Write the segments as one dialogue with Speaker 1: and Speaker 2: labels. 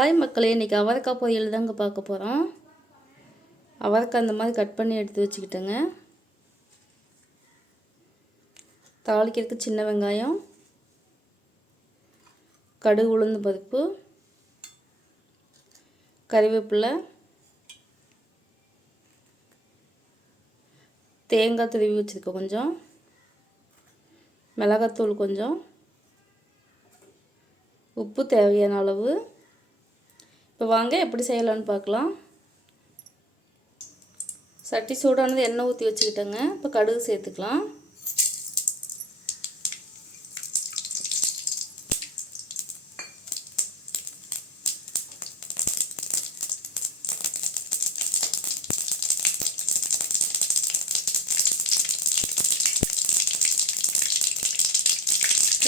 Speaker 1: Hi மக்களே இன்றைக்கி அவரைக்காய் பொரியல் தாங்க பார்க்க போகிறோம் அவரைக்காய் அந்த மாதிரி கட் பண்ணி எடுத்து வச்சுக்கிட்டேங்க. தாளிக்கிறதுக்கு சின்ன வெங்காயம் கடுகு உளுந்து பருப்பு கறிவேப்பிலை தேங்காய் துருவி வச்சுருக்க கொஞ்சம் மிளகாத்தூள் கொஞ்சம் உப்பு தேவையான அளவு இப்போ வாங்க எப்படி செய்யலான்னு பார்க்கலாம். சட்டி சூடானது எண்ணெய் ஊற்றி வச்சுக்கிட்டேங்க. இப்போ கடுகு சேர்த்துக்கலாம்.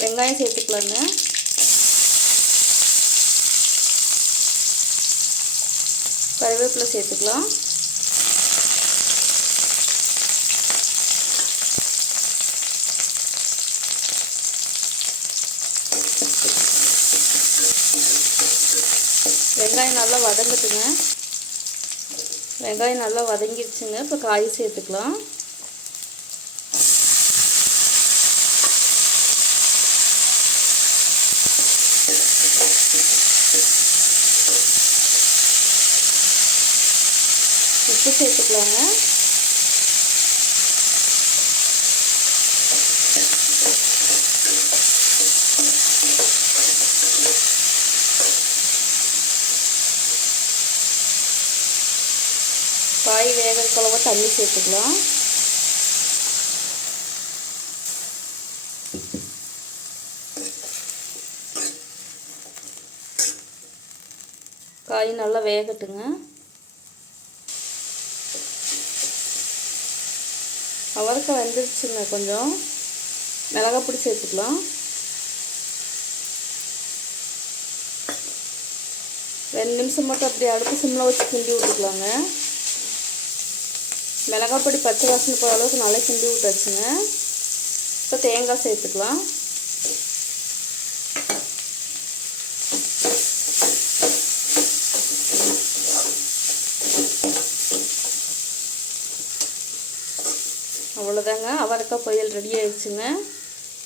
Speaker 1: வெங்காயம் சேர்த்துக்கலாங்க. கருவேப்பிலை சேர்த்துக்கலாம். வெங்காயம் நல்லா வதங்கட்டுங்க. வெங்காயம் நல்லா வதங்கிடுச்சுங்க இப்போ காய் சேர்த்துக்கலாம். உப்பு சேர்த்துக்கலாங்க. காய் வேக குழம்பு தண்ணி சேர்த்துக்கலாம். காய் நல்லா வேகட்டுங்க. அவரைக்காய் வெந்துருச்சுங்க கொஞ்சம். மிளகாப்பொடி சேர்த்துக்கலாம். ரெண்டு நிமிஷம் மட்டும் அப்படி அடுப்பு சிம்மில் வச்சு கிண்டி விட்டுக்கலாங்க. மிளகாப்பொடி பச்சை வாசனை போகிற அளவுக்கு நல்லா கிண்டி விட்டாச்சுங்க. இப்போ தேங்காய் சேர்த்துக்கலாம். அவ்வளோதாங்க. அவரைக்காய் பொரியல் ரெடி ஆயிடுச்சுங்க.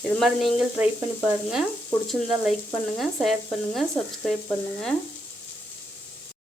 Speaker 1: இது மாதிரி நீங்கள் ட்ரை பண்ணி பாருங்கள் பிடிச்சிருந்தா லைக் பண்ணுங்கள் ஷேர் பண்ணுங்கள் சப்ஸ்கிரைப் பண்ணுங்கள்